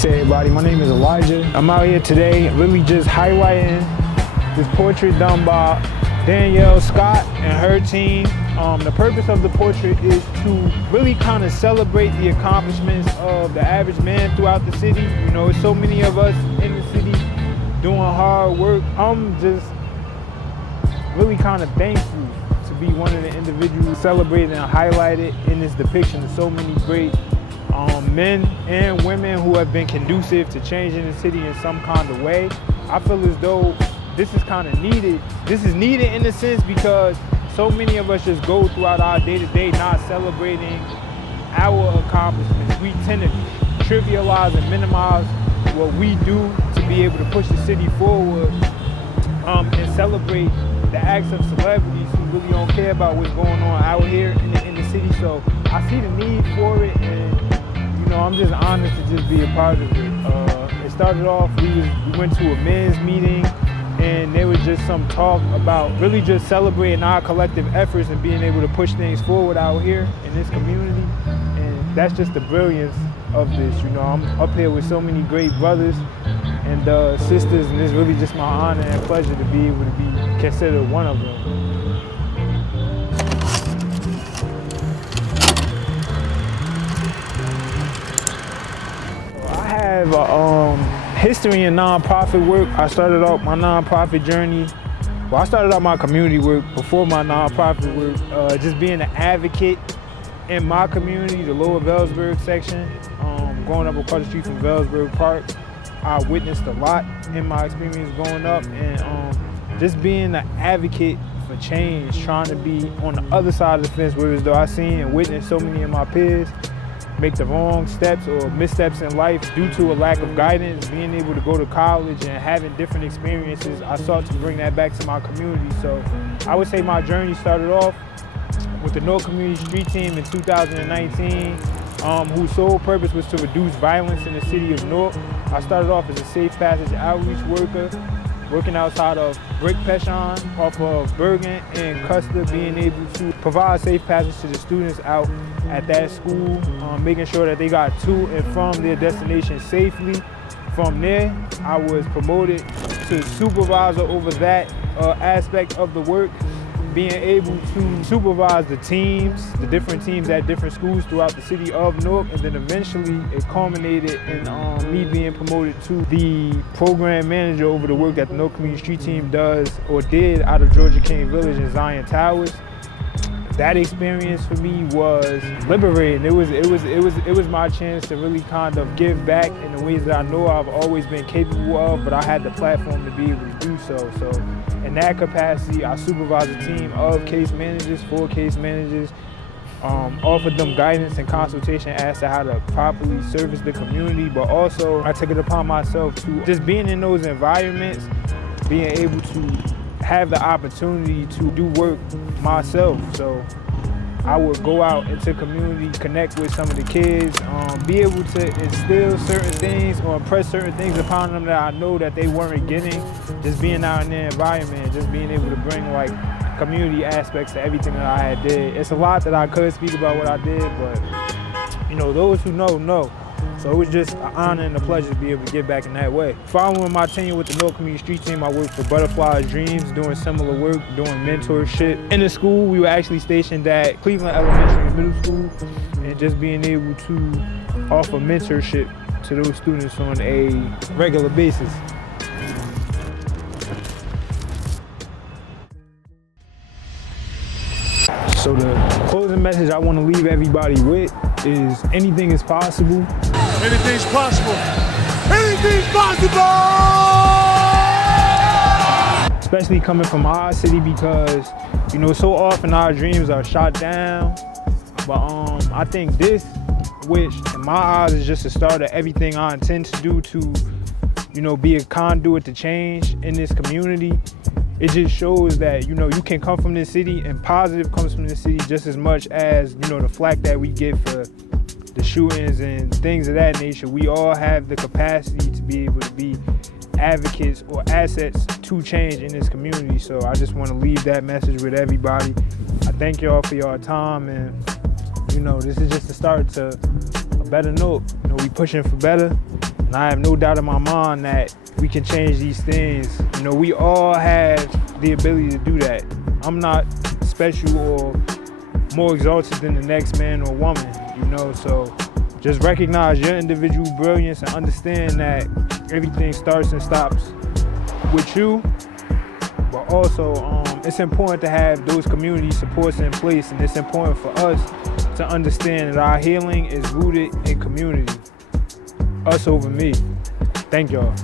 Peace everybody, my name is Elijah. I'm out here today really just highlighting this portrait done by Danielle Scott and her team. The purpose of the portrait is to really kind of celebrate the accomplishments of the average man throughout the city. You know, there's so many of us in the city doing hard work. I'm just really kind of thankful to be one of the individuals celebrated and highlighted in this depiction of so many great men and women who have been conducive to changing the city in some kind of way. I feel as though this is kind of needed. This is needed in a sense because so many of us just go throughout our day-to-day not celebrating our accomplishments. We tend to trivialize and minimize what we do to be able to push the city forward and celebrate the acts of celebrities who really don't care about what's going on out here in the city. So I see the need for it, and you know, I'm just honored to just be a part of it. It started off, we went to a men's meeting, and there was just some talk about really just celebrating our collective efforts and being able to push things forward out here in this community. And that's just the brilliance of this. You know, I'm up here with so many great brothers and sisters, and it's really just my honor and pleasure to be able to be considered one of them. I have a history in nonprofit work. I started off my nonprofit journey. Well, I started out my community work before my nonprofit work, just being an advocate in my community, the Lower Vellsburg section. Growing up across the street from Vellsburg Park, I witnessed a lot in my experience growing up, and just being an advocate for change, trying to be on the other side of the fence, whereas though I seen and witnessed so many of my peers make the wrong steps or missteps in life due to a lack of guidance, being able to go to college and having different experiences, I sought to bring that back to my community. So I would say my journey started off with the Newark Community Street Team in 2019, whose sole purpose was to reduce violence in the City of Newark. I started off as a safe passage outreach worker, working outside of Brick Peshon off of Bergen and Custer, being able to provide safe passage to the students out at that school, making sure that they got to and from their destination safely. From there, I was promoted to supervisor over that aspect of the work, being able to supervise the teams, the different teams at different schools throughout the City of Newark, and then eventually it culminated in me being promoted to the program manager over the work that the Newark Community Street Team does or did out of Georgia King Village and Zion Towers. That experience for me was liberating. It was my chance to really kind of give back in the ways that I know I've always been capable of, but I had the platform to be able to do so. So in that capacity, I supervised a team of case managers, 4 case managers, offered them guidance and consultation as to how to properly service the community, but also I took it upon myself to just being in those environments, being able to have the opportunity to do work myself. So I would go out into community, connect with some of the kids, be able to instill certain things or impress certain things upon them that I know that they weren't getting, just being out in their environment, just being able to bring like community aspects to everything that I had did. It's a lot that I could speak about what I did, but you know, those who know. So it was just an honor and a pleasure to be able to give back in that way. Following my tenure with the Newark Community Street Team, I worked for Butterfly's Dreams, doing similar work, doing mentorship. In the school, we were actually stationed at Cleveland Elementary and Middle School, and just being able to offer mentorship to those students on a regular basis. So the closing message I want to leave everybody with is anything is possible. Anything's possible. Anything's possible! Especially coming from our city because, you know, so often our dreams are shot down. But I think this, which in my eyes is just the start of everything I intend to do to, you know, be a conduit to change in this community. It just shows that, you know, you can come from this city and positive comes from this city just as much as, you know, the flack that we get for the shootings and things of that nature. We all have the capacity to be able to be advocates or assets to change in this community. So I just want to leave that message with everybody. I thank y'all for your time, and you know, this is just the start to a better note. You know, we pushing for better, And I have no doubt in my mind that we can change these things. You know, we all have the ability to do that. I'm not special or more exalted than the next man or woman, you know, so just recognize your individual brilliance and understand that everything starts and stops with you, but also it's important to have those community supports in place, and it's important for us to understand that our healing is rooted in community. Us over me. Thank y'all.